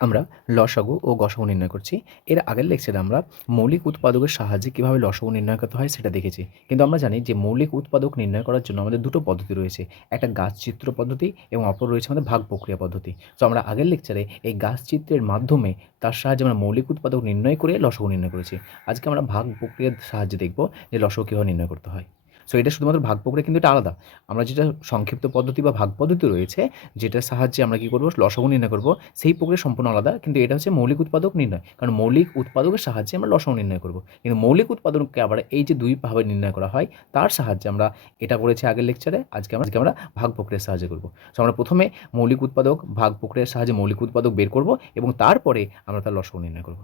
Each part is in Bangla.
আমরা লসাগু ও গসাগু নির্ণয় করছি। এর আগের লেকচারে আমরা মৌলিক উৎপাদকের সাহায্যে কীভাবে লসাগু নির্ণয় করতে হয় সেটা দেখেছি। কিন্তু আমরা জানি যে মৌলিক উৎপাদক নির্ণয় করার জন্য আমাদের দুটো পদ্ধতি রয়েছে। একটা গাছ চিত্র পদ্ধতি এবং অপর রয়েছে আমাদের ভাগ প্রক্রিয়া পদ্ধতি। তো আমরা আগের লেকচারে এই গাছ চিত্রের মাধ্যমে তার সাহায্যে আমরা মৌলিক উৎপাদক নির্ণয় করে লসাগু নির্ণয় করেছি। আজকে আমরা ভাগ প্রক্রিয়ার সাহায্যে দেখব যে লসাগু কীভাবে নির্ণয় করতে হয়। সো এটা শুধুমাত্র ভাগ প্রক্রিয়া কিন্তু এটা আলাদা। আমরা যেটা সংক্ষিপ্ত পদ্ধতি বা ভাগ পদ্ধতি রয়েছে, যেটার সাহায্যে আমরা কী করব? লসাগু নির্ণয় করব। সেই প্রক্রিয়া সম্পূর্ণ আলাদা, কিন্তু এটা হচ্ছে মৌলিক উৎপাদক নির্ণয়। কারণ মৌলিক উৎপাদকের সাহায্যে আমরা লসাগু নির্ণয় করব। কিন্তু মৌলিক উৎপাদনকে আবার এই যে দুইভাবে নির্ণয় করা হয়, তার সাহায্যে আমরা এটা করেছি আগের লেকচারে, আজকে আমরা আজকে আমরা ভাগ প্রক্রিয়ার সাহায্যে করব। সো আমরা প্রথমে মৌলিক উৎপাদক, ভাগ প্রক্রিয়ার সাহায্যে মৌলিক উৎপাদক বের করব এবং তারপরে আমরা তার লসাগু নির্ণয় করব।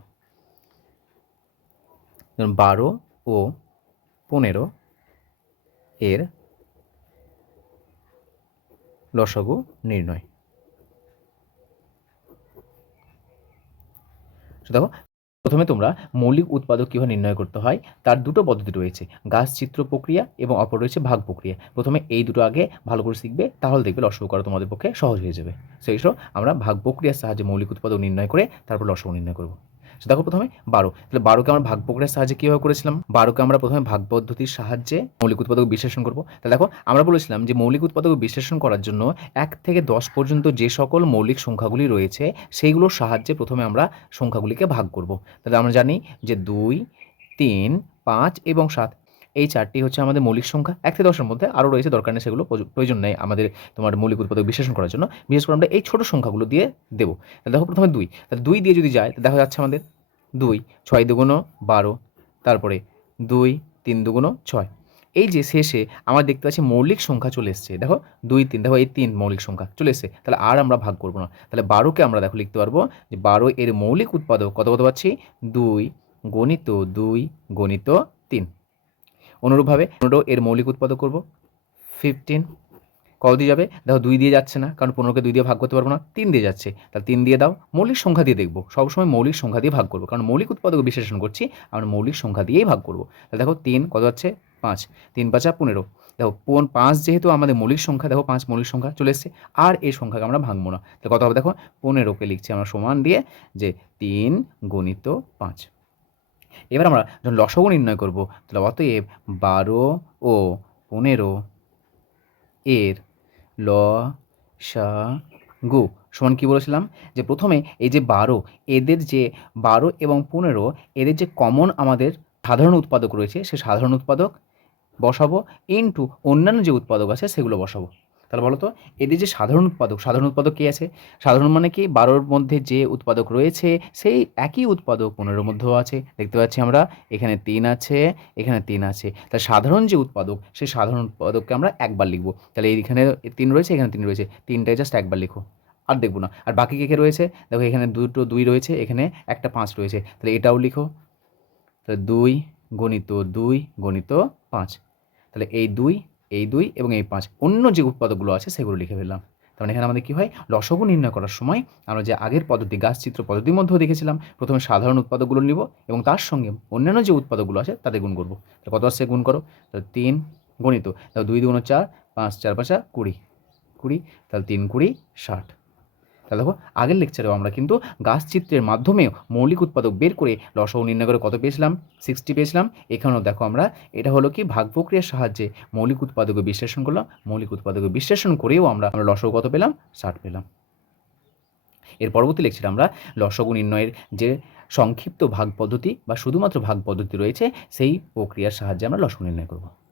বারো ও পনেরো এর লসাগু নির্ণয়। দেখো, প্রথমে তোমরা মৌলিক উৎপাদক কীভাবে নির্ণয় করতে হয়, তার দুটো পদ্ধতি রয়েছে, গাছ চিত্র প্রক্রিয়া এবং অপর রয়েছে ভাগ প্রক্রিয়া। প্রথমে এই দুটো আগে ভালো করে শিখবে, তাহলে দেখবে লসাগু করা তোমাদের পক্ষে সহজ হয়ে যাবে। সেই সব আমরা ভাগ প্রক্রিয়ার সাহায্যে মৌলিক উৎপাদক নির্ণয় করে তারপর লসাগু নির্ণয় করব। তো দেখো প্রথমে বারো। তাহলে বারোকে আমরা ভাগ প্রক্রিয়ার সাহায্যে কীভাবে করেছিলাম? বারোকে আমরা প্রথমে ভাগ পদ্ধতির সাহায্যে মৌলিক উৎপাদক বিশ্লেষণ করব। তাহলে দেখো, আমরা বলেছিলাম যে মৌলিক উৎপাদক বিশ্লেষণ করার জন্য এক থেকে দশ পর্যন্ত যে সকল মৌলিক সংখ্যাগুলি রয়েছে, সেইগুলোর সাহায্যে প্রথমে আমরা সংখ্যাগুলিকে ভাগ করব। তাহলে আমরা জানি যে দুই, তিন, পাঁচ এবং সাত। এই চারটি হচ্ছে আমাদের মৌলিক সংখ্যা। এক থেকে দশের মধ্যে আরও রয়েছে, দরকার নেই সেগুলো প্রয়োজ- প্রয়োজন নেই আমাদের তোমার মৌলিক উৎপাদক বিশ্লেষণ করার জন্য। বিশেষ করে আমরা এই ছোটো সংখ্যাগুলো দিয়ে দেবো। দেখো প্রথমে দুই। তাহলে দুই দিয়ে যদি যায় দেখা যাচ্ছে আমাদের দুই, ছয় দুগুণো বারো, তারপরে দুই, তিন দুগুণো ছয়। এই যে শেষে আমরা দেখতে পাচ্ছি মৌলিক সংখ্যা চলে এসছে। দেখো দুই, তিন, দেখো এই তিন মৌলিক সংখ্যা চলে এসছে। তাহলে আর আমরা ভাগ করব না। তাহলে বারোকে আমরা দেখো লিখতে পারব যে বারো এর মৌলিক উৎপাদক কত কত পাচ্ছি? দুই, গণিত দুই, গণিত তিন। অনুরূপভাবে পনেরো এর মৌলিক উৎপাদক করব ফিফটিন কত দিয়ে যাবে? দেখো দুই দিয়ে যাচ্ছে না, কারণ পনেরোকে দুই দিয়ে ভাগ করতে পারব না, তিন দিয়ে যাচ্ছে। তাহলে তিন দিয়ে দাও, মৌলিক সংখ্যা দিয়ে দেখব। সবসময় মৌলিক সংখ্যা দিয়ে ভাগ করব, কারণ মৌলিক উৎপাদক বিশ্লেষণ করছি, আমরা মৌলিক সংখ্যা দিয়েই ভাগ করব। তাহলে দেখো তিন, কত হচ্ছে পাঁচ। তিন পাঁচা পনেরো। দেখো পোন পাঁচ যেহেতু আমাদের মৌলিক সংখ্যা, দেখো পাঁচ মৌলিক সংখ্যা চলে এসছে, আর এই সংখ্যাকে আমরা ভাঙবো না। তাহলে কত হবে দেখো? পনেরোকে লিখছি আমরা সমান দিয়ে যে তিন গণিত পাঁচ। এবার আমরা যখন লসগু নির্ণয় করব, তাহলে অতএব বারো ও পনেরো এর ল সা গু সমান কী বলেছিলাম? যে প্রথমে এই যে বারো, এদের যে বারো এবং পনেরো, এদের যে কমন আমাদের সাধারণ উৎপাদক রয়েছে, সে সাধারণ উৎপাদক বসাবো ইন্টু অন্যান্য যে উৎপাদক আছে, সেগুলো বসাবো। তাহলে বলো তো, এদের যে সাধারণ উৎপাদক সাধারণ উৎপাদক কে আছে? সাধারণ মানে কি? বারোর মধ্যে যে উৎপাদক রয়েছে, সেই একই উৎপাদক পনেরোর মধ্যেও আছে। দেখতে পাচ্ছি আমরা, এখানে তিন আছে, এখানে তিন আছে। তাহলে সাধারণ যে উৎপাদক, সেই সাধারণ উৎপাদককে আমরা একবার লিখব। তাহলে এইখানে তিন রয়েছে, এখানে তিন রয়েছে। তিনটাই জাস্ট একবার লিখো, আর দেখব না। আর বাকি কে কে রয়েছে? দেখো এখানে দুটো দুই রয়েছে, এখানে একটা পাঁচ রয়েছে। তাহলে এটাও লিখো। তাহলে দুই গণিত দুই গণিত পাঁচ। তাহলে এই দুই এই দুই এবং এই পাঁচ, অন্য যে উৎপাদকগুলো আছে সেগুলো লিখে ফেললাম। তার মানে এখানে আমাদের কী হয়? লসগু নির্ণয় করার সময় আমরা যে আগের পদ্ধতি, গাছ চিত্র পদ্ধতির মধ্যেও দেখেছিলাম, প্রথমে সাধারণ উৎপাদকগুলো নিব এবং তার সঙ্গে অন্যান্য যে উৎপাদকগুলো আছে তাদের গুণ করব। তাহলে কত আসছে? গুণ করো। তাহলে তিন গণিত, তাহলে দুই দুগুণ চার, পাঁচ, চার, পাঁচা কুড়ি। কুড়ি, তাহলে তিন কুড়ি, ষাট। তাহলে দেখো, আগের লেকচারেও আমরা কিন্তু গাছ চিত্রের মাধ্যমেও মৌলিক উৎপাদক বের করে লসগু নির্ণয় করে কত পেয়েছিলাম? সিক্সটি পেয়েছিলাম। এখানেও দেখো আমরা, এটা হলো কি ভাগ প্রক্রিয়ার সাহায্যে মৌলিক উৎপাদকে বিশ্লেষণ করলাম। মৌলিক উৎপাদকে বিশ্লেষণ করেও আমরা আমরা লসগু কত পেলাম? ষাট পেলাম। এর পরবর্তী লেকচারে আমরা লসগু নির্ণয়ের যে সংক্ষিপ্ত ভাগ পদ্ধতি বা শুধুমাত্র ভাগ পদ্ধতি রয়েছে, সেই প্রক্রিয়ার সাহায্যে আমরা লসগু নির্ণয় করব।